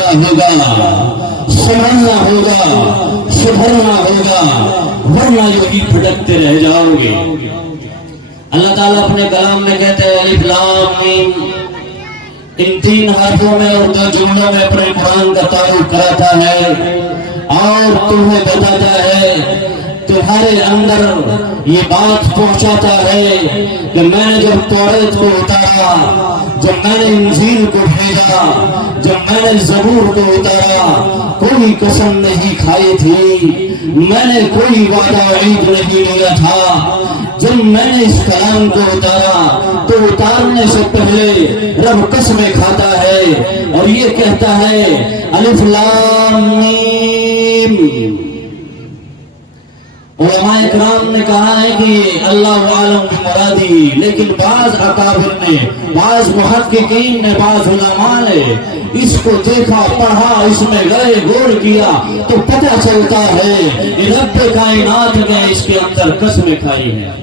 کرنا ہوگا، سنبھلنا ہوگا، سدھرنا ہوگا، ورنہ یہی بھٹکتے رہ جاؤ گے۔ اللہ تعالیٰ اپنے کلام میں کہتے ہیں الف لام میم، ان 3 حرفوں میں اور 2 جملوں میں اپنے قرآن کا تعارف کراتا ہے اور تمہیں بتاتا ہے، تمہارے اندر یہ بات پہنچاتا ہے کہ میں نے جب توریت کو اتارا، جب میں نے انجیل کو بھیجا، جب میں نے زبور کو اتارا، کوئی قسم نہیں کھائی تھی، میں نے کوئی وعدہ وعید نہیں لیا تھا۔ جب میں نے اس کلام کو اتارا تو اتارنے سے پہلے رب قسمیں کھاتا ہے اور یہ کہتا ہے الف لام میم۔ علماء اکرام نے کہا ہے کہ اللہ عالم بمرادی، لیکن بعض اکابر نے، بعض محققین نے، بعض علماء نے اس کو دیکھا، پڑھا، اس میں گئے، غور کیا تو پتہ چلتا ہے کہ رب کائنات نے اس کے اندر قسمیں کھائی ہیں۔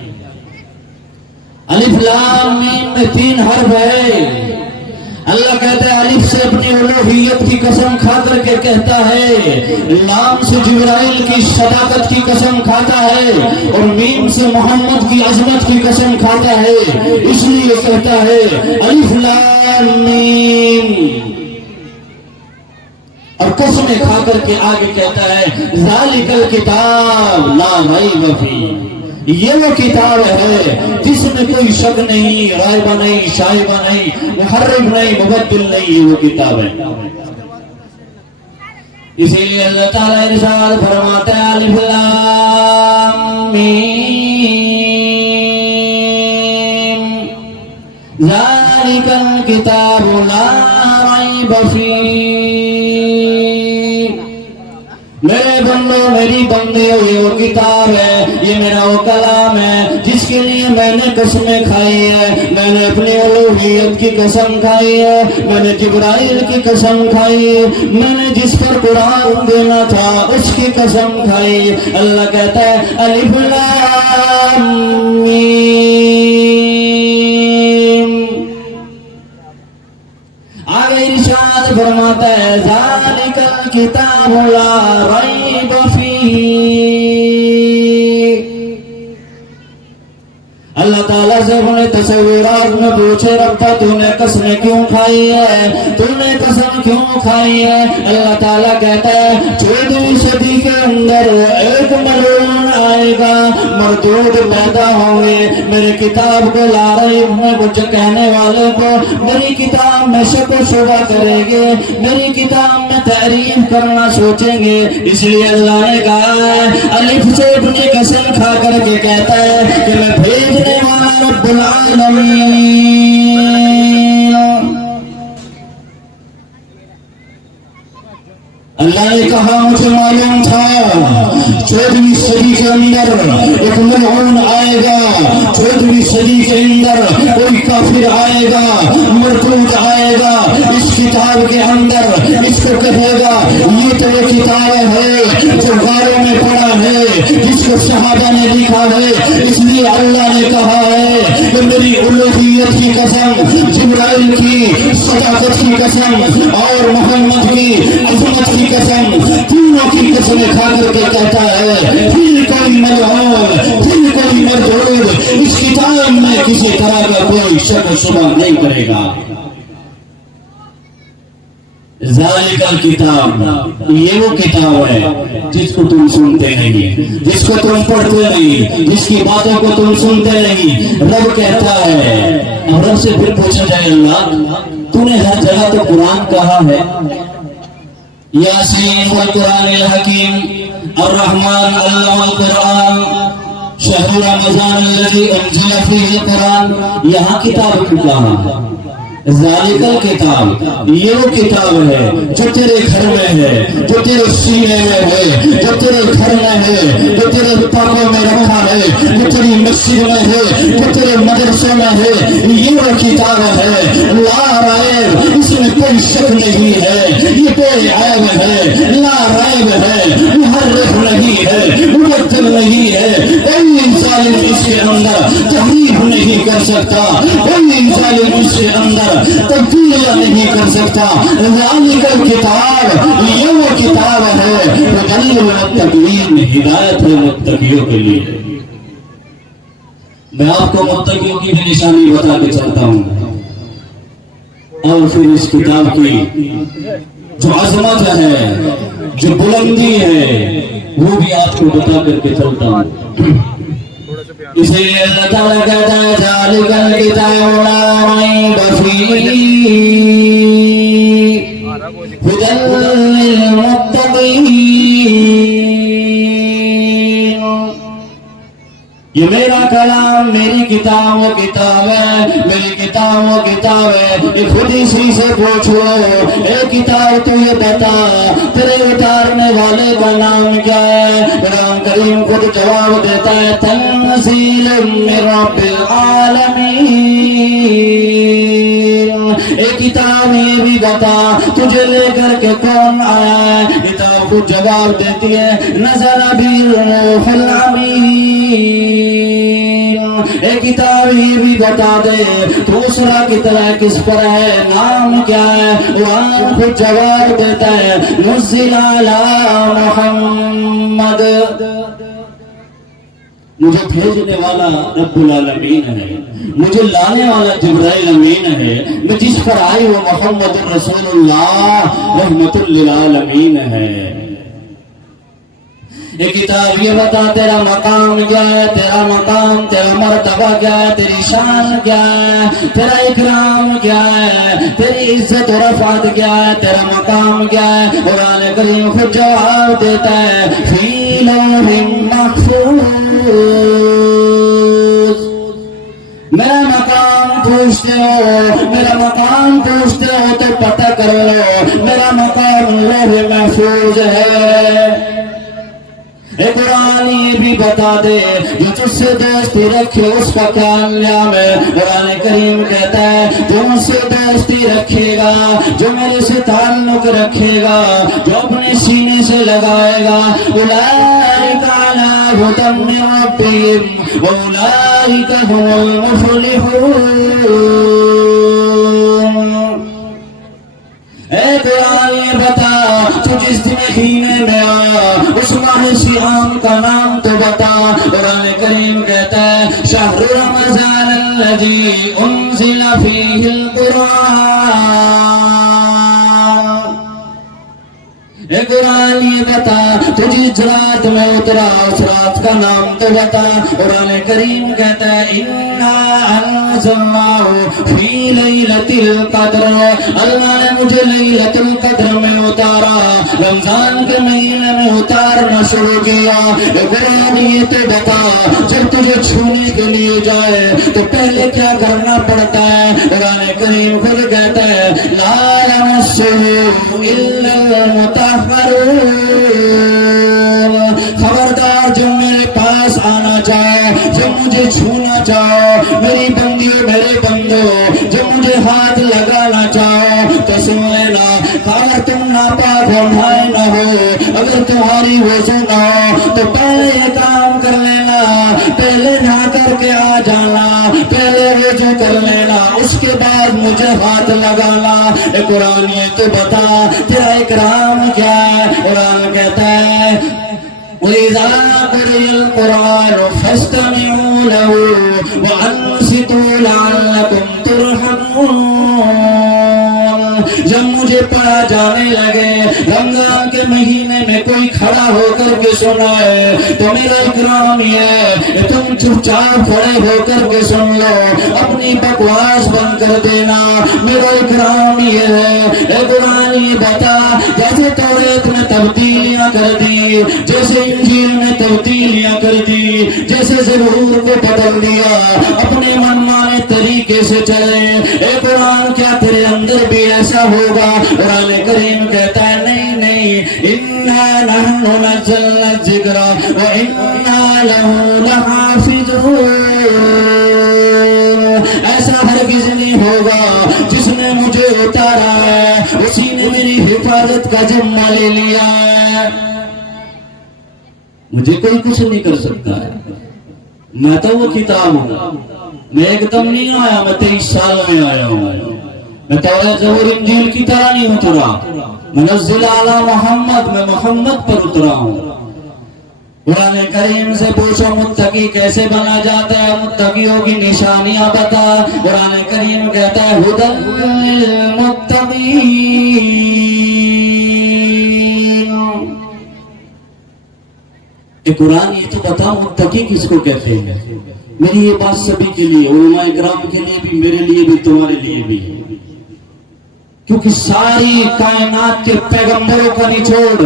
الف لام میم میں 3 حرف ہے۔ اللہ کہتا ہے الف سے اپنی الوہیت کی قسم کھا کر کے کہتا ہے، لام سے جبرائیل کی صداقت کی قسم کھاتا ہے اور میم سے محمد کی عظمت کی قسم کھاتا ہے، اس لیے کہتا ہے الف لام میم، اور قسمیں کھا کر کے آگے کہتا ہے ذالک الکتاب لا ریب فیہ، یہ وہ کتاب ہے جس میں کوئی شک نہیں، رائبہ نہیں، شائبہ نہیں، محرف نہیں، مبدل نہیں، یہ وہ کتاب ہے۔ اسی لیے اللہ تعالیٰ ارشاد فرماتا ہے الف لام میم ذالک الکتاب لا ریب فیہ، میرے بندو میری بندیوں یہ وہ کتاب ہے، یہ میرا وہ کلام ہے جس کے لیے میں نے قسمیں کھائی ہے، میں نے اپنی الوہیت کی قسم کھائی ہے، میں نے جبرائیل کی قسم کھائی ہے، میں نے جس پر قرآن دینا تھا اس کی قسم کھائی۔ اللہ کہتا ہے الف لام میم، آگے ارشاد فرماتا ہے ذالک الکتاب لا ریب فیہ۔ اللہ تعالیٰ سے اپنے تصورات میں پوچھے ربا تو نے قسمیں کیوں کھائی ہے، تو نے قسم کیوں کھائی ہے؟ اللہ تعالیٰ کہتا ہے 14ویں صدی کے اندر ایک ملعون آئے گا، مردود پیدا ہوں گے، میری کتاب کو لا ریب میں کچھ کہنے والے کو میری کتاب میں شک و شبہ کریں گے، میری کتاب میں تعریف کرنا سوچیں گے، اس لیے اللہ نے کہا ہے الف سے اپنی قسم کھا کر کے کہتا ہے کہ میں بھیجنے والا رب العالمین۔ اللہ نے کہا مجھے معلوم تھا 14ویں صدی کے اندر ایک ملعون آئے گا، 14ویں صدی کے اندر کوئی کافر آئے گا، مردود آئے گا، اس کتاب کے اندر اس کو کہے گا یہ تو وہ کتاب ہے جو غاروں میں پڑا ہے، جس کو صحابہ نے لکھا ہے، اس لیے اللہ نے کہا ہے کہ میری الوہیت کی قسم، جبرائیل کی صداقت کی قسم اور محمد کی عظمت کی قسم، تینوں کی قسمیں کھا کر کے کہتا ہے پھر کوئی ملعون، پھر کوئی مردود اس کتاب میں کسی طرح کا کوئی شک و شبہ نہیں کرے گا۔ ذالک الکتاب، یہ وہ کتاب ہے جس کو تم سنتے نہیں، جس کو تم پڑھتے نہیں، جس کی باتوں کو تم سنتے نہیں۔ رب کہتا ہے، اور رب سے پھر پوچھا جائے اللہ تو نے ہر جگہ تو قرآن کہا ہے، یاسین والقرآن الحکیم، الرحمن علم القرآن، شہر رمضان الذی انزل فیہ القرآن، یہاں کتاب کیوں کہا ہے؟ ذالک الکتاب، یہ وہ کتاب ہے جو تیرے گھر میں ہے، جو تیرے سینے میں ہے، جو تیرے گھر میں ہے، جو تیرے پاکوں میں رکھا ہے، جو تیری مسجد میں ہے، جو تیرے مدرسے میں ہے، یہ وہ کتاب ہے لا ریب، اس میں کوئی شک نہیں ہے، یہ کوئی عیب ہے، لا ریب ہے، محرف نہیں ہے، مبدل نہیں ہے، کوئی ظالم اس کے اندر تحریف نہیں کر سکتا، کوئی ظالم اس کے اندر تبدیل نہیں کر سکتا. ذالک الکتاب، یہ وہ کتاب ہے ہدی للمتقین، ہدایت ہے متقیوں کے لیے. میں آپ کو متقیوں کی بھی نشانی بتا کے چلتا ہوں، اور پھر اس کتاب کی جو عظمت ہے، جو بلندی ہے، وہ بھی آپ کو بتا کر کے چلتا ہوں. اسی لیے اللہ تعالیٰ کہتا ہے ذالک الکتاب لا ریب فیہ ھدی للمتقین. یہ میرا کلام، میری کتاب و کتاب ہے، میری کتاب و کتاب ہے. یہ خود اسی سے پوچھو، اے کتاب تو یہ بتا تیرے اتارنے والے کا نام کیا ہے؟ قرآن کریم خود جواب دیتا ہے تنزیل من رب العالمین. اے کتاب یہ بھی بتا تجھے لے کر کے کون آیا ہے؟ کتاب خود جواب دیتی ہے نزل به الروح الامین. اے کتاب یہ بھی بتا دے دوسرا کی طرح کس پر ہے، نام کیا ہے؟ قرآن خود جواب دیتا ہے نزل علی محمد. مجھے بھیجنے والا رب العالمین ہے، مجھے لانے والا جبرائیل امین ہے. میں جس پر آئی وہ محمد رسول اللہ رحمت للعالمین ہے. یہ کتاب یہ بتا تیرا مقام کیا ہے، تیرا مقام، تیرا مرتبہ کیا ہے، تیری شان کیا ہے، تیرا اکرام کیا ہے، تیری عزت و رفعت کیا ہے، تیرا مقام کیا ہے. قرآن کریم خود جواب دیتا ہے فی لوح محفوظ. میرا مقام پوچھتے ہو، میرا مقام پوچھتے ہو تو پتہ کر لو میرا مقام لوح محفوظ ہے. اے قرآن یہ بھی بتا دے جو تجھ سے دوستی رکھے اس کا کیا انجام ہے. قرآن کریم کہتا ہے جو مجھ سے دوستی رکھے گا، جو میرے سے تعلق رکھے گا، جو اپنے سینے سے لگائے گا، اولئک علی ھدی من ربہم واولئک ھم المفلحون. اے قرآن یہ بتا تو جس دن مہینے میں آیا اس ماہ سیام کا نام تو بتا. قرآن کریم کہتا ہے شہر رمضان الذی انزل فیہ القرآن. اے قرآن یہ بتا تو جس رات میں اترا اس رات کا نام تو بتا. قرآن کریم کہتا ہے انا انزلناہ فی لیلۃ القدر. اللہ نے مجھے لیلۃ القدر میں اتارا، رمضان کے مہینے میں اتارنا شروع کیا. اے قرآن یہ تو بتا جب تجھے چھونے کے لیے جائے تو پہلے کیا کرنا پڑتا ہے؟ قرآن کریم خود کہتا ہے لا یمسہ الا المطہرون. خبردار جب میرے پاس آنا چاہو، جب مجھے چھونا چاہو، میری بندیوں میرے بندوں جب مجھے ہاتھ لگانا چاہو تو سن لینا اگر تم ناپاک ہو نہائے نہ ہو، اگر تمہاری وضو نہ ہو تو پہلے یہ کام کر لینا، پہلے نہا کر کے آ جانا، پہلے وضو کر لینا، اس کے بعد مجھے ہاتھ لگانا. اے قرآن یہ تو بتا تیرا اکرام کیا ہے. قرآن کہتا ہے وَإِذَا قُرِئَ الْقُرْآنُ فَاسْتَمِعُوا لَهُ وَأَنصِتُوا لَعَلَّكُمْ تُرْحَمُونَ. جب مجھے پڑھا جانے لگے رمضان کے مہینے میں کوئی کھڑا ہو کر کے سنائے تو میرا اکرام یہ ہے تم چپ چاپ کھڑے ہو کر کے سن لو، اپنی بکواس بند کر دینا. میرا اکرام یہ ہے. اے قرآن یہ بتا جیسے توریت میں تبدیلیاں کر دی، جیسے انجیل میں تبدیلیاں کر دی، جیسے زبور کو بدل دیا، اپنے من مانے طریقے سے چلے. اے قرآن کیا تیرے اندر بھی ایسا ہوگا؟ قرآن کریم کہتا ہے نہیں نہیں انا نحن نزلنا الذکر وانا لہ لحافظون. ایسا ہرگز نہیں ہوگا. جس نے مجھے اتارا ہے اسی نے میری حفاظت کا ذمہ لے لیا ہے. مجھے کوئی کچھ نہیں کر سکتا ہے. میں تو وہ کتاب ہوں. میں ایک دم نہیں آیا، میں 23 سال میں آیا ہوں. میں تورات زبور انجیل کی طرح نہیں اترا، منزل اعلی محمد، میں محمد پر اترا ہوں۔ قرآن کریم سے پوچھو متقی کیسے بنا جاتا ہے، متقیوں کی نشانیاں بتا۔ قرآن کریم کہتا ہے ہدی للمتقین۔ قرآن یہ تو بتا متقی کس کو کہتے ہیں۔ میری یہ بات سبھی کے لیے، علماء اکرام کے لیے بھی، میرے لیے بھی، تمہارے لیے بھی، کیونکہ ساری کائنات کے پیغمبروں کا نچوڑ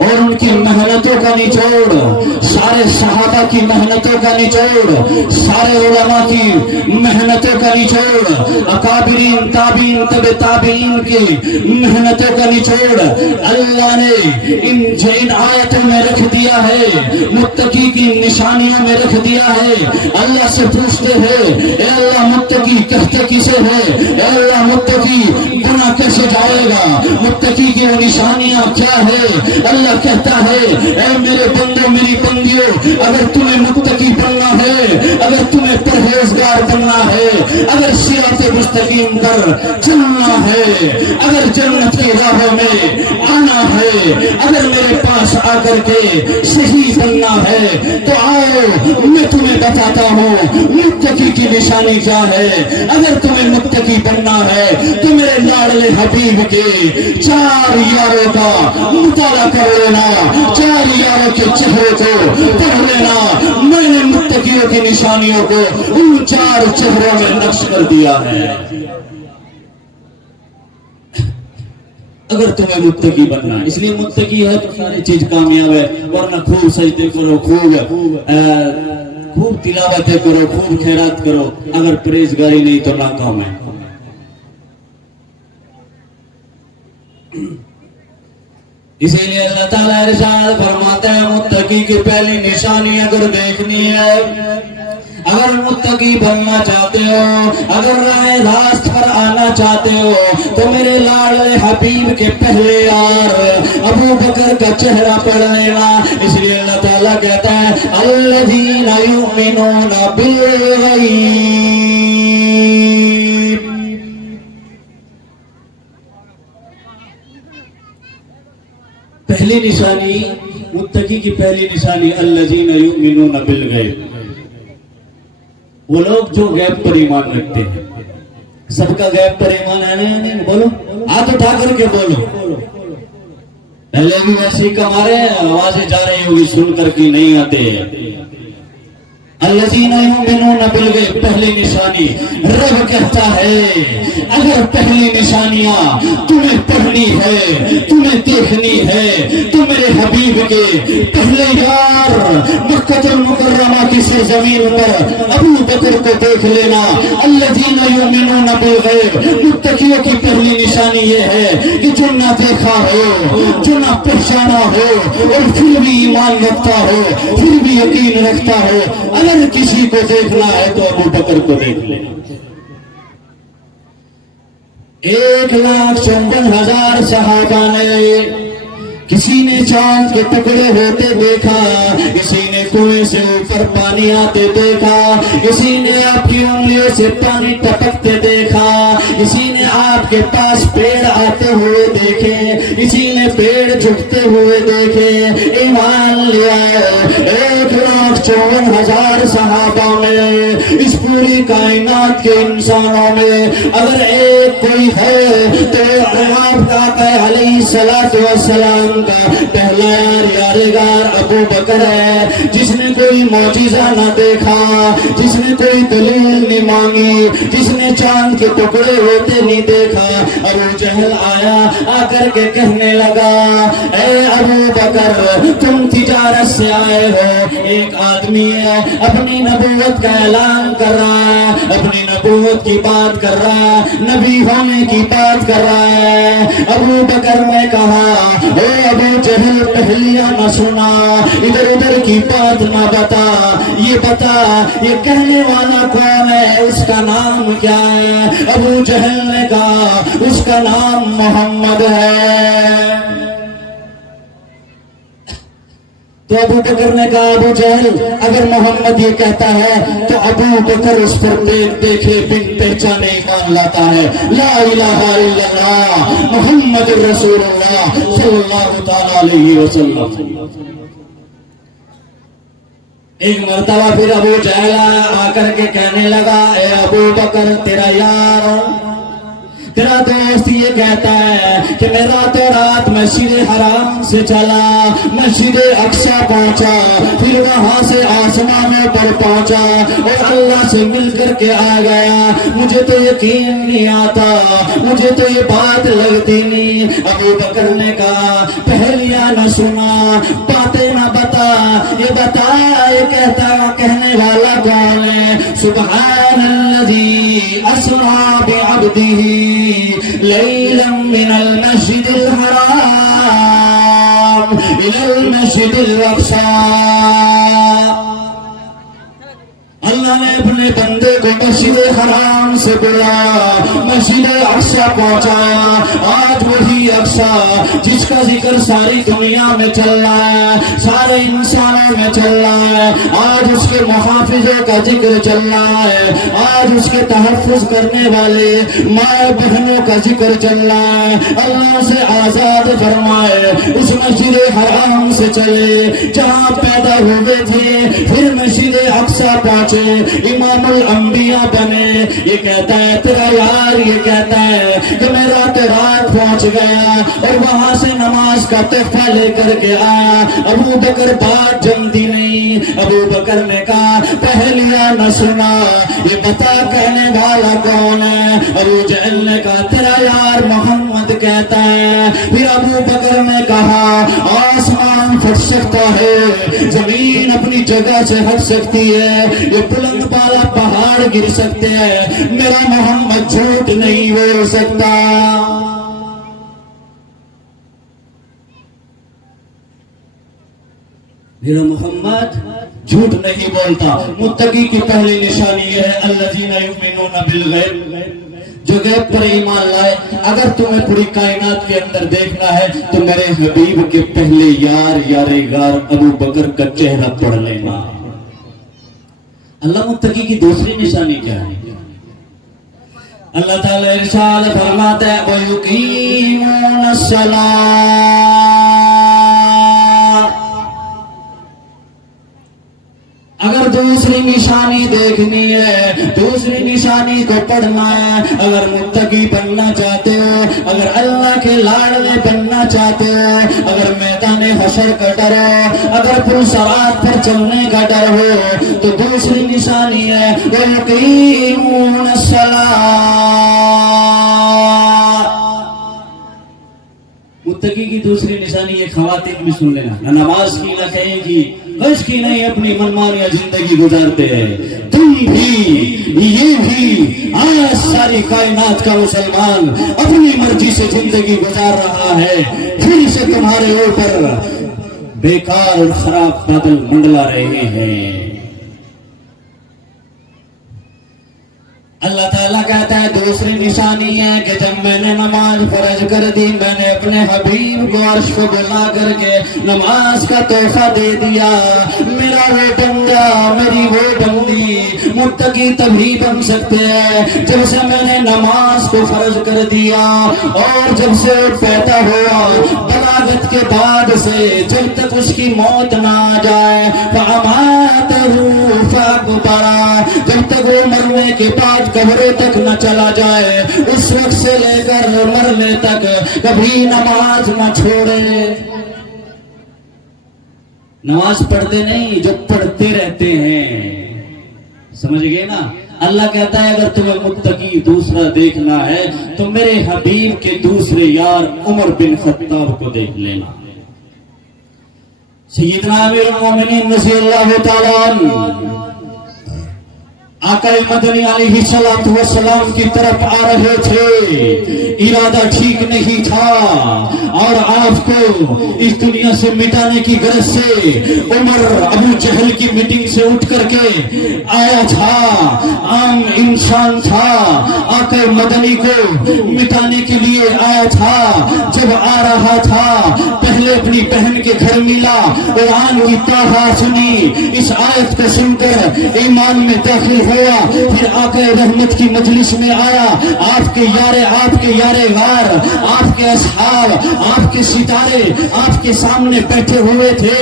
اور ان کی محنتوں کا نچوڑ، سارے صحابہ کی محنتوں کا نچوڑ، سارے علماء کی محنتوں کا نچوڑ، اکابرین تابعین تبع تابعین کی محنتوں کا نچوڑ اللہ نے ان آیتوں میں رکھ دیا ہے، متقی کی نشانیوں میں رکھ دیا ہے۔ اللہ سے پوچھتے ہیں اے اللہ متقی کہتے کسے ہے، اے اللہ متقی گناہ کیسے جائے گا، متقی کی وہ نشانیاں کیا ہے؟ اللہ کہتا ہے اے میرے بندوں میری بندیوں، اگر تمہیں متقی بننا ہے، اگر تمہیں پرہیزگار بننا ہے، اگر صراط مستقیم پر چلنا ہے، اگر جنت کی راہوں میں آنا ہے، اگر میرے پاس آ کر کے صحیح بننا ہے تو آؤ میں تمہیں بتاتا ہوں متقی کی نشانی کیا ہے۔ اگر تمہیں متقی بننا ہے تو میرے لاڈلے حبیب کے 4 یاروں کا مطالعہ کر لینا، 4 یاروں کے چہرے کو پڑھ لینا۔ میں نے متقیوں کی نشانیوں کو ان 4 چہروں میں نقش کر دیا ہے۔ اگر تمہیں متقی بننا ہے، اس لیے متقی ہے تو ساری چیز کامیاب ہے، ورنہ خوب سجدے کرو، خوب تلاوتیں کرو، خوب خیرات کرو، اگر پرہیزگاری نہیں تو ناکام ہے۔ اسی لیے اللہ تعالیٰ ارشاد فرماتا ہے متقی کی پہلی نشانی اگر دیکھنی ہے، اگر متقی بننا چاہتے ہو، اگر راہ راست پر آنا چاہتے ہو تو میرے لاڈلے حبیب کے پہلے یار ابو بکر کا چہرہ پڑھ لینا۔ اس لیے اللہ تعالیٰ کہتا ہے الذین یؤمنون بالغیب۔ پہلی نشانی متقی کی پہلی نشانی الذین یؤمنون بالغیب، وہ لوگ جو غیب پر ایمان رکھتے ہیں۔ سب کا غیب پر ایمان ہے نہیں؟ بولو، ہاتھ اٹھا کر کے بولو۔ پہلے بھی ویسے ہی کما رہے ہیں، آوازیں جا رہی ہوگی سن کر کی نہیں آتے۔ الذین یؤمنون بالغیب، پہلی نشانی رب کہتا ہے اگر پہلی نشانیاں تمہیں پڑھنی ہے، تمہیں دیکھنی ہے تو میرے حبیب کے پہلے یار مکہ المکرمہ کی سرزمین پر ابو بکر کو دیکھ لینا۔ الذین یؤمنون بالغیب، متقیوں کی پہلی نشانی یہ ہے کہ جو نہ دیکھا ہو، جو نہ پہچانا ہو اور پھر بھی ایمان رکھتا ہو، پھر بھی یقین رکھتا ہو۔ اگر کسی کو دیکھنا ہے تو ابو بکر کو دیکھ لینا۔ 1,54,000 صحابہ نے، کسی نے چاند کے ٹکڑے ہوتے دیکھا، کسی نے کنویں سے اوپر پانی آتے دیکھا، کسی نے آپ کی انگلیوں سے پانی ٹپکتے دیکھا، کسی نے آپ کے پاس پیڑ آتے ہوئے دیکھے، کسی نے پیڑ جھکتے ہوئے دیکھے۔ ایمان لیا 1,54,000 صحابہ میں، اس پوری کائنات کے انسانوں میں اگر ایک کوئی ہے تو آپ کا علیہ الصلوۃ والسلام کا پہلا یارگار ابو بکر ہے، جس نے کوئی معجزہ نہ دیکھا، جس نے کوئی دلیل نہیں مانگی، جس نے چاند کے ٹکڑے ہوتے نہیں دیکھا۔ ابو جہل آیا، آ کر کے کہنے لگا اے ابو بکر تم تجارت سے آئے ہو، ایک آدمی ہے اپنی نبوت کا اعلان کر رہا ہے، اپنی نبوت کی بات کر رہا ہے، نبی ہونے کی بات کر رہا ہے۔ ابو بکر نے کہا اے ابو جہل پہلیاں نہ سنا، ادھر ادھر کی بات نہ بتا، یہ بتا یہ کہنے والا کون ہے، اس کا نام کیا ہے؟ ابو جہل نے کہا اس کا نام محمد ہے۔ تو ابو بکر نے کہا ابو جہل اگر محمد یہ کہتا ہے تو ابو بکر اس پر دیکھے بن پہچانے ایمان لاتا ہے. لا الہ الا اللہ محمد رسول اللہ صلی اللہ تعالی علیہ وسلم. ایک مرتبہ پھر ابو جہل آ کر کے کہنے لگا اے ابو بکر تیرا یار تیرا دوست یہ کہتا ہے کہ میں راتوں رات مسجد حرام سے چلا, مسجد اقصی پہنچا, پھر وہاں سے آسمانوں پر پہنچا اور اللہ سے مل کر کے آ گیا. مجھے تو یقین نہیں آتا, مجھے تو یہ بات لگتی نہیں. ابو بکر نے کہا پہلیاں نہ سنا, باتیں نہ بتا, یہ بتا یہ کہنے والا کون ہے؟ سبحان الذی اسریٰ بعبدہ لیلا من المسجد الحرام الى المسجد الاقصی. اللہ نے اپنے بندے کو مسجد حرام سے بلایا, مسجد اقصی پہنچایا. آج وہی اقصی جس کا ذکر ساری دنیا میں چل رہا ہے, سارے انسانوں میں چل رہا ہے, آج اس کے محافظوں کا ذکر چل رہا ہے, آج اس کے تحفظ کرنے والے ماں بہنوں کا ذکر چل رہا ہے. اللہ سے آزاد فرمائے اس مسجد حرام سے چلے جہاں پیدا ہوئے تھے, پھر مسجد اقصی پہنچے, امام الانبیاء بنے. یہ کہتا ہے تیرا یار یہ کہتا ہے کہ میں رات پہنچ گیا اور وہاں سے نماز کا تحفہ لے کر کے آیا. ابو بکر بات جمتی نہیں. ابو بکر نے کہا پہلیا نہ سنا, یہ بتا کہنے والا کون ہے؟ ابو جہل نے کہا تیرا یار محمد کہتا ہے. پھر ابو بکر نے کہا آسمان پھٹ سکتا ہے, زمین اپنی جگہ سے ہٹ سکتی ہے, یہ بلند بالا پہاڑ گر سکتے ہیں, میرا محمد جھوٹ نہیں بول سکتا. میرا محمد جھوٹ نہیں بولتا. متقی کی پہلی نشانی یہ ہے الذین یؤمنون بالغیب, جو غیب پر ایمان لائے. اگر تمہیں پوری کائنات کے اندر دیکھنا ہے تو میرے حبیب کے پہلے یار غار ابو بکر کا چہرہ پڑھ لینا. اللہ متقی کی دوسری نشانی کیا ہے؟ اللہ تعالیٰ ارشاد فرماتا ہے وَيُقِيمُونَ الصَّلَاةَ. اگر دوسری نشانی دیکھنی ہے, دوسری نشانی کو پڑھنا ہے, اگر متقی بننا چاہتے ہو, اگر اللہ کے لاڈلے بننا چاہتے ہو, اگر میدان حشر کا ڈر ہو, اگر پرسرات پر چلنے کا ڈر ہو, تو دوسری نشانی ہے وَيُقِيمُونَ الصَّلَاةَ. متقی کی دوسری نشانی یہ خواتین بھی سن لینا, نہ نماز کی نہ کہیں کی, کچھ کی نہیں, اپنی منمانیاں زندگی گزارتے ہیں. تم بھی یہ بھی آج ساری کائنات کا مسلمان اپنی مرضی سے زندگی گزار رہا ہے, پھر سے تمہارے اوپر بیکار اور خراب بادل منڈلا رہے ہیں. اللہ تعالیٰ کہتا ہے دوسری نشانی ہے کہ جب میں نے نماز فرض کر دی, میں نے اپنے حبیب کو عرش کو بلا کر کے نماز کا تحفہ دے دیا. میرا وہ بندہ, میری وہ بندی متقی تبھی بن سکتے ہیں جب سے میں نے نماز کو فرض کر دیا, اور جب سے پیدا ہوا بلاغت کے بعد سے جب تک اس کی موت نہ آ جائے, فَأَمَاتَهُ فَأَكْبَرَ, جب تک وہ مرنے کے بعد قبروں تک نہ چلا جائے, اس وقت سے لے کر مرنے تک کبھی نماز نہ چھوڑے. نماز پڑھتے نہیں, جو پڑھتے رہتے ہیں. سمجھ گئے نا؟ اللہ کہتا ہے اگر تمہیں متقی دوسرا دیکھنا ہے تو میرے حبیب کے دوسرے یار عمر بن خطاب کو دیکھ لینا. سیدنا امیر المومنین رضی اللہ تعالیٰ عنہ آقا مدنی علیہ السلام کی طرف آ رہے تھے. ارادہ ٹھیک نہیں تھا اور آپ کو اس دنیا سے مٹانے کی غرض سے عمر ابو جہل کی میٹنگ سے اٹھ کر کے آیا تھا. عام انسان تھا, آقا مدنی کو مٹانے کے لیے آیا تھا. جب آ رہا تھا پہلے پہلے اپنی بہن کے گھر ملا، قرآن کی طاہا سنی، اس آیت کو سن کر ایمان میں داخل ہوا، پھر آقا رحمت کی مجلس میں آیا، آپ کے یارے غار، آپ کے اصحاب، آپ کے ستارے آپ کے سامنے بیٹھے ہوئے تھے۔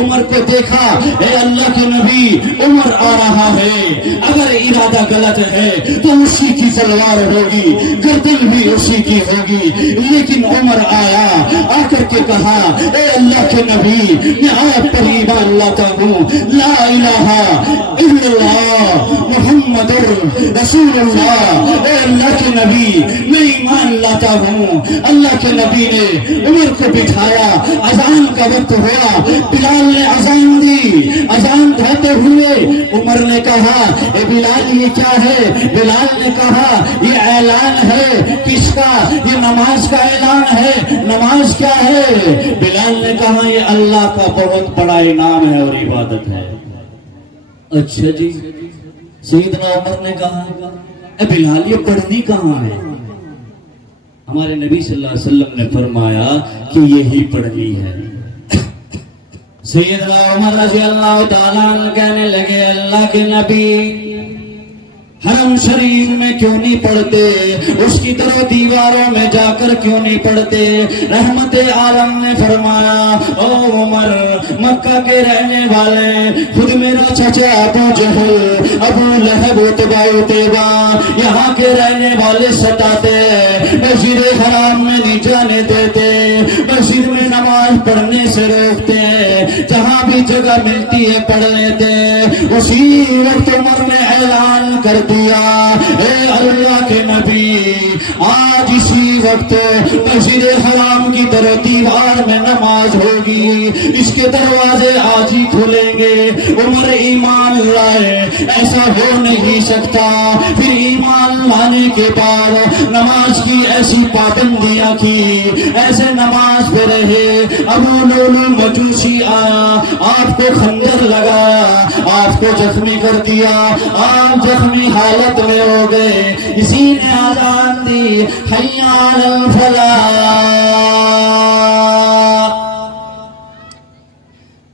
عمر کو دیکھا، اے اللہ کے نبی، عمر آ رہا ہے، اگر ارادہ غلط ہے تو اسی کی تلوار ہوگی، گردن بھی اسی کی ہوگی، لیکن عمر آیا، آ کر کے کہا، اے اللہ کے نبی، میں آپ پر ایمان لاتا ہوں، لا الہ الا اللہ محمد رسول اللہ، اے اللہ کے نبی میں ایمان لاتا ہوں۔ اللہ کے نبی نے عمر کو بٹھایا، اذان کا وقت ہوا، بلال نے اذان دی، اذان دیتے ہوئے عمر نے کہا، اے بلال یہ کیا ہے؟ بلال نے کہا، یہ اعلان ہے، کس کا؟ یہ نماز کا اعلان ہے۔ نماز کیا ہے؟ بلال نے کہا، یہ اللہ کا بہت بڑا انعام ہے اور عبادت ہے۔ اچھا جی۔ سیدنا عمر نے کہا، اے بلال یہ پڑھنی کہاں ہے؟ ہمارے نبی صلی اللہ علیہ وسلم نے فرمایا کہ یہی پڑھنی ہے۔ سیدنا عمر رضی اللہ تعالیٰ عنہ کہنے لگے، اللہ کے نبی حرم شریف میں کیوں نہیں پڑھتے؟ اس کی طرح دیواروں میں جا کر کیوں نہیں پڑھتے؟ رحمت عالم نے فرمایا، او عمر، مکہ کے رہنے والے، خود میرا چچا ابو جہل، ابو لہب، عتبہ عتیبہ یہاں کے رہنے والے ستاتے، مسجد حرام میں نہیں جانے دیتے، مسجد میں نماز پڑھنے سے روکتے، جہاں بھی جگہ ملتی ہے پڑھ لیتے۔ اسی وقت عمر نے اعلان کر دیا، اے اللہ کے نبی، آج اسی وقت مسجد حرام کی طرح دیوار میں نماز ہوگی، اس کے دروازے آج ہی کھلیں گے۔ عمر ایمان لائے، ایسا ہو نہیں سکتا۔ پھر ایمان لانے کے بعد نماز کی ایسی پابندیاں کی، ایسے نماز پہ رہے۔ ابو لولو مجوسی آیا، آپ کو خنجر لگایا، آپ کو زخمی کر دیا، آپ زخمی حالت میں ہو گئے۔ اسی نے اذان دی، حی علی الفلاح۔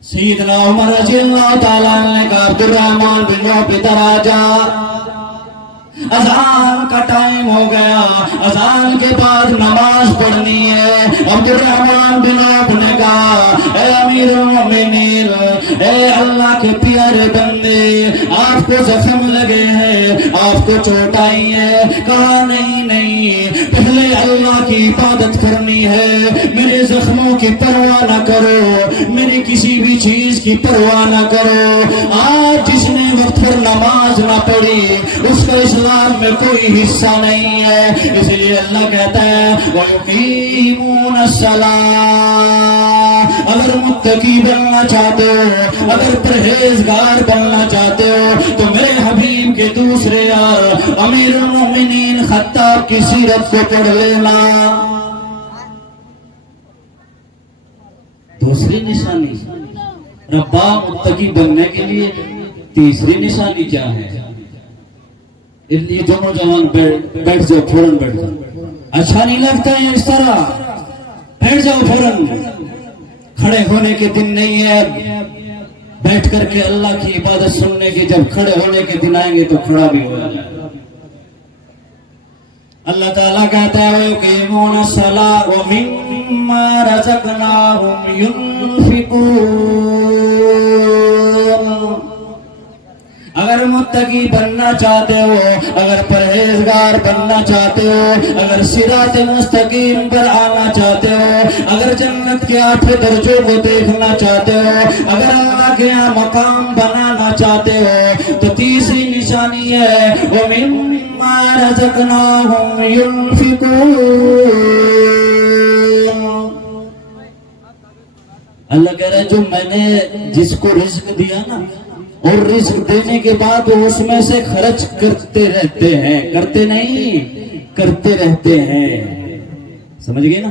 سیدنا عمر رضی اللہ تعالیٰ عنہ نے کہا، عبد الرحمن بن عوف ادھر آ جا، اذان کا ٹائم ہو گیا، اذان کے بعد نماز پڑھنی ہے۔ عبد الرحمن بن عوف نے کہا، اے امیر المؤمنین، اے اللہ کے پیارے بندے، آپ کو زخم لگے ہیں، آپ کو چوٹ آئی ہے۔ کہا نہیں، پہلے اللہ کی عبادت کرنی ہے، میرے زخموں کی پرواہ نہ کرو، میری کسی بھی چیز کی پرواہ نہ کرو۔ آج جس نے وقت پر نماز نہ پڑھی اس کا اسلام میں کوئی حصہ نہیں ہے۔ اس لیے اللہ کہتا ہے، وَيُقِيمُونَ الصَّلَاةَ۔ اگر متقی بننا چاہتے ہو، اگر پرہیزگار بننا چاہتے ہو تو میرے حبیب کے دوسرے یار امیر المومنین خطاب کی سیرت کو پڑھ لینا۔ دوسری نشانی ربا متقی بننے کے لیے تیسری نشانی کیا ہے؟ اس لیے دونوں جوان بیٹھ جاؤ، فوراً بیٹھ جاؤ، اچھا نہیں لگتا ہے اس طرح، بیٹھ جاؤ فوراً۔ کھڑے ہونے کے دن نہیں ہے، بیٹھ کر کے اللہ کی عبادت سننے کے، جب کھڑے ہونے کے دن آئیں گے تو کھڑا بھی ہو جائے۔ اللہ تعالیٰ کہتا ہے، وَيُقِيمُونَ الصَّلَاةَ وَمِمَّا رَزَقْنَاهُمْ يُنْفِقُونَ۔ اگر متقی بننا چاہتے ہو، اگر پرہیزگار بننا چاہتے ہو، اگر صراط مستقیم پر آنا چاہتے ہو، اگر جنت کے 8 درجوں کو دیکھنا چاہتے ہو، اگر اللہ کے یہاں مقام بنانا چاہتے ہو تو تیسری نشانی ہے، وَمِمَّا رَزَقْنَاهُمْ يُنْفِقُونَ۔ اللہ کہہ رہا ہے، جو میں نے جس کو رزق دیا نا، اور رزق دینے کے بعد وہ اس میں سے خرچ کرتے رہتے ہیں، کرتے نہیں، کرتے رہتے ہیں، سمجھ گئے نا؟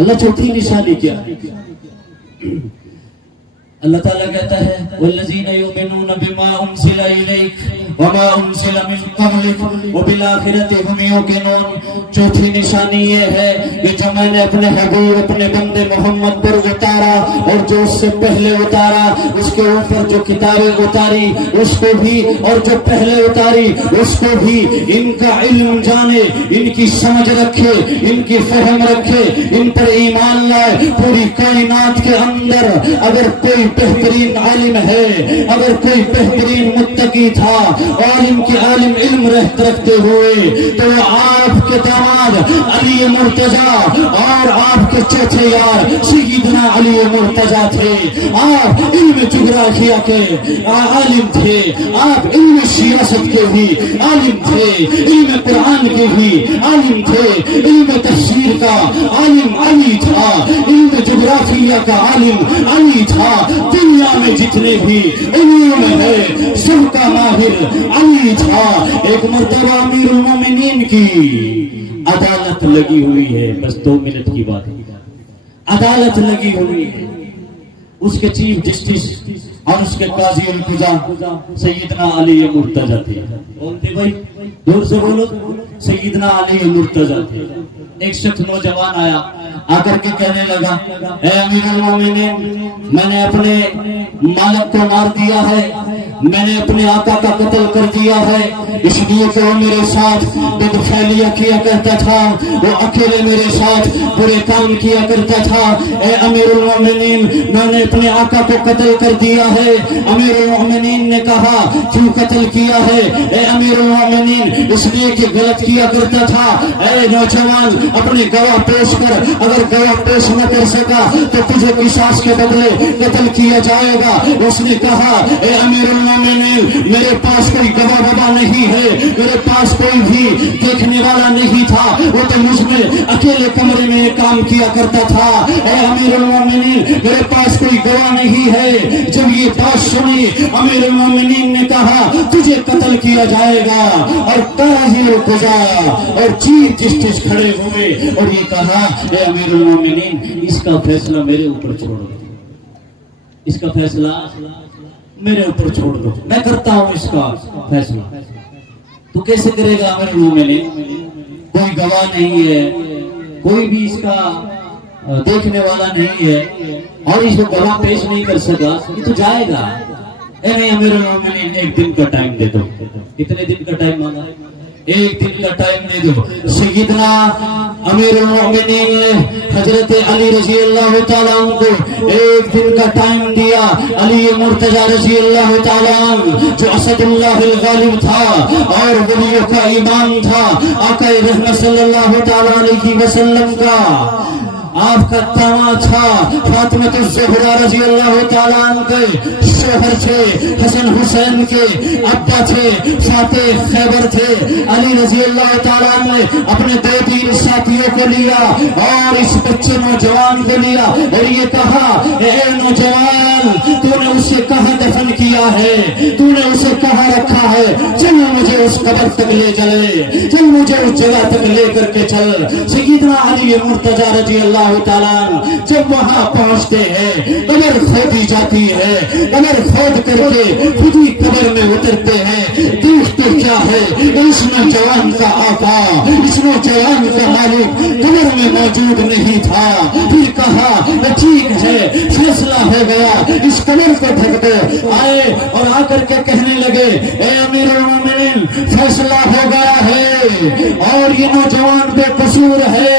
اللہ چوتھی نشانی کیا ہے؟ اللہ تعالیٰ کہتا ہے والذین یؤمنون بما انزل الیک وما انزل من قبلک وبالآخرۃ هم یوقنون. چوتھی نشانی یہ ہے کہ جو میں نے اپنے حبیب اپنے بندے محمد پر اتارا اور جو اس سے پہلے اتارا اس کے اوپر جو کتابیں اتاری اس کو بھی اور جو پہلے اتاری اس کو بھی ان کا علم جانے, ان کی سمجھ رکھے, ان کی فہم رکھے, ان پر ایمان لائے. پوری کائنات کے اندر اگر کوئی بہترین عالم ہے, اگر کوئی بہترین متقی تھا عالم کے عالم علم رکھتے ہوئے تو آپ کے داماد علی مرتضی اور آپ کے چوتھے یار سیدنا علی مرتضی تھے. آپ علم جغرافیہ کے عالم تھے, آپ علم سیاست کے بھی عالم تھے, علم قرآن کے بھی عالم تھے, علم تفسیر کا عالم علی تھا, علم جغرافیہ کا عالم علی تھا. دنیا میں جتنے بھی علوم ہے سب کا ماہر علی تھا. ایک مرتبہ امیر المومنین کی عدالت لگی ہوئی ہے, بس 2 منٹ کی بات ہے, عدالت لگی ہوئی ہے. اس کے چیف جسٹس اور اس کے قاضی القضا سیدنا علی مرتضی تھے. بولتے بھائی دور سے بولو, سیدنا علی مرتضی تھے. ایک شخص نوجوان آیا, آ کر کے کہنے لگا اے امیر المومنین, میں نے اپنے مالک کو مار دیا ہے, میں نے اپنے آقا کا قتل کر دیا ہے, اس لیے کہ وہ میرے ساتھ بدفعلیہ کیا کرتا تھا, وہ اکیلے میرے ساتھ برے کام کیا کرتا تھا. اے امیر المومنین, میں نے اپنے آقا کو قتل کر دیا ہے. امیر المومنین نے کہا کیوں قتل کیا ہے؟ اے امیر المومنین, اس لیے کہ غلط کیا کرتا تھا. اے نوجوان, اپنے گواہ پیش کر, اگر گواہ پیش نہ کر سکا تو تجھے قصاص کے بدلے قتل کیا جائے گا. اس نے کہا اے امیر المومنین, میرے پاس کوئی گواہ بابا نہیں ہے, میرے پاس کوئی بھی دیکھنے والا نہیں تھا, وہ تو مجھ میں اکیلے کمرے میں یہ کام کیا کرتا تھا. اے امیر المومنین, میرے پاس کوئی گواہ نہیں ہے. جب یہ بات سنی امیر المومنین نے کہا تجھے قتل کیا جائے گا. اور قاضی القضا اور چیف جسٹس کھڑے ہوئے اور یہ کہا اے امیر المومنین, اس کا فیصلہ میرے اوپر چھوڑ دو, اس کا فیصلہ میرے اوپر چھوڑ دو, میں کرتا ہوں اس کا فیصلہ. تو کیسے کرے گا امیر المومنین؟ کوئی گواہ نہیں ہے, کوئی بھی اس کا دیکھنے والا نہیں ہے اور اس کو گواہ پیش نہیں کر سکا, یہ تو جائے گا. اے نہیں امیر المومنین, 1 دن کا ٹائم دے دو. کتنے دن کا ٹائم مانگا؟ 1 دن کا ٹائم دے دو. سیدنا امیر المومنین نے حضرت علی رضی اللہ تعالیٰ عنہ کو 1 دن کا ٹائم دیا. علی مرتضی رضی اللہ تعالیٰ عنہ جو اسد اللہ الغالب تھا اور ولیوں کا امام تھا, آقا رحمت صلی اللہ تعالیٰ علیہ وسلم کا آپ کا داماد تھا, فاطمہ الزہرا رضی اللہ تعالیٰ عنہ کے شوہر تھے, حسن حسین کے ابا تھے, فاتح خیبر تھے. علی رضی اللہ تعالیٰ عنہ نے اپنے 2-3 ساتھیوں کو لیا اور اس بچے نوجوان کو لیا اور یہ کہا اے نوجوان, تو نے اسے کہاں دفن کیا ہے, تو نے اسے کہاں رکھا ہے, چل مجھے اس قبر تک لے چلے, چل مجھے اس جگہ تک لے کر کے چل. سیدنا علی مرتضی رضی اللہ تعالیٰ جب وہاں پہنچتے ہیں, قبر کھودی جاتی ہے, قبر کھود کر کے خود ہی قبر میں اترتے ہیں. دیکھتے کیا ہے, اس نوجوان کا آقا, اس نوجوان کا مالک قبر میں موجود نہیں تھا. پھر کہا ٹھیک ہے, فیصلہ ہو گیا, اس قبر کو ڈھک دو. آئے اور آ کر کے کہنے لگے اے امیر المومنین, فیصلہ ہو گیا ہے اور یہ نوجوان بے قصور ہے.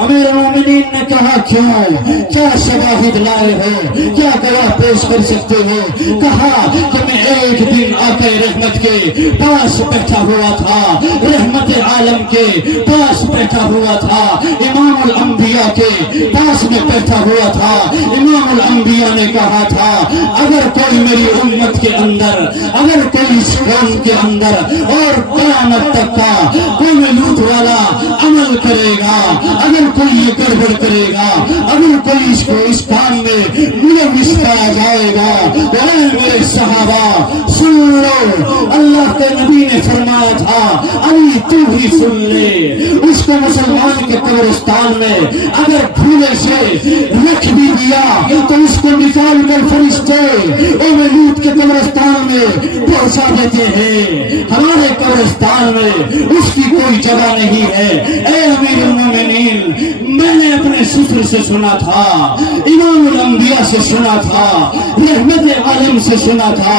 امیر المومنین نے کہا کیوں, کیا شواہد لائے ہو, کیا گواہ پیش کر سکتے ہو؟ کہا کہ میں 1 دن آقا رحمت کے پاس بیٹھا ہوا تھا, رحمت عالم کے پاس بیٹھا ہوا تھا, امام الانبیاء کے پاس میں بیٹھا ہوا تھا. امام الانبیاء نے کہا تھا اگر کوئی میری امت کے اندر, اگر کوئی اس قوم کے اندر اور قیامت تک کا کوئی لوٹ والا عمل کرے گا, اگر کوئی یہ گڑبڑ کرے گا, اگر کوئی اس کو اس کام میں ملوث پایا جائے گا, تو اے میرے صحابہ سن سن لو، اللہ کے نبی نے فرمایا تھا علی تو بھی سن لے، اس کو مسلمان کے قبرستان میں اگر بھولے سے رکھ بھی دیا تو اس کو نکال کر فرشتے قوم لوط کے قبرستان میں پہنچا دیتے ہیں۔ ہمارے قبرستان میں اس کی کوئی جگہ نہیں ہے۔ اے امیر المومنین، میں نے اپنے سسر سے سنا تھا، امام الانبیاء سے سنا تھا، رحمت عالم سے سنا تھا،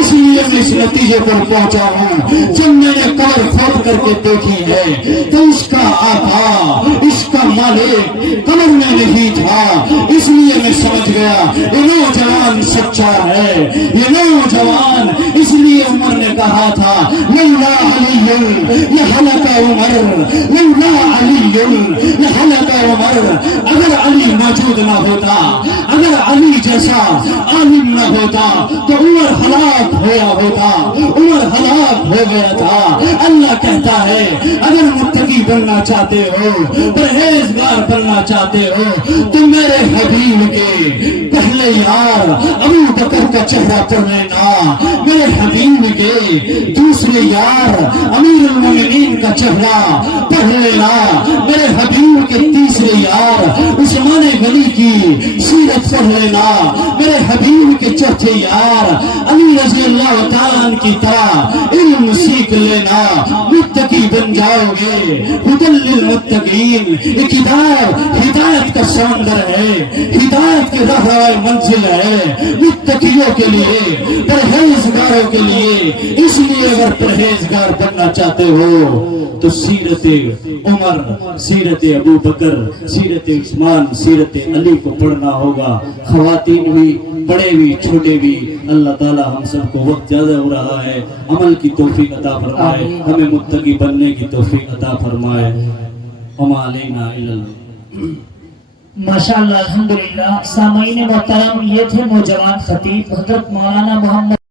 اس لیے میں اس نتیجے پر پہنچا ہوں۔ جب میں نے قبر کھود کر کے دیکھی ہے تو اس کا آقا، اس کا مالک قبر میں نہیں تھا، اس لیے میں سمجھ گیا یہ نوجوان سچا ہے، یہ نوجوان، اس لیے عمر نے کہا تھا لولا علی لہلک عمر، لولا علی لہلک عمر، اگر علی موجود نہ ہوتا، اگر علی جیسا عالم نہ ہوتا تو عمر ہلاک ہوا ہوتا، عمر ہلاک ہو گیا تھا۔ اللہ کہتا ہے اگر متقی بننا چاہتے ہو، پرہیزگار بننا چاہتے ہو تو میرے حبیب کے پہلے یار ابو بکر کا چہرہ پڑھ لینا، میرے حبیب کے دوسرے یار امیر المومنین کا چہرہ پڑھ لینا، میرے حبیب کے تیسرے یار عثمان غنی کی سیرت پڑھ لینا، میرے حبیب کے چوتھے یار علی رضی اللہ تعالیٰ عنہ کی طرح علم سیکھ لینا، متقی بن جاؤ گے۔ ہدی للمتقین، یہ کتاب ہدایت کا سمندر ہے، ہدایت کے رہنمائی منزل ہے متقیوں کے لیے، پرہیزگاروں کے لیے۔ اس لیے اگر پرہیزگار بننا چاہتے ہو تو سیرت عمر، سیرت ابو بکر، سیرت عثمان، سیرت علی کو پڑھنا ہوگا۔ خواتین بھی، بڑے بھی، چھوٹے بھی، اللہ تعالی ہم سب کو وقت زیادہ ہو رہا ہے، عمل کی توفیق عطا فرمائے، ہمیں متقی بننے کی توفیق عطا فرمائے۔ وما علینا الا ماشاءاللہ، الحمدللہ۔ سامعین محترم، یہ تھے نوجوان خطیب حضرت مولانا محمد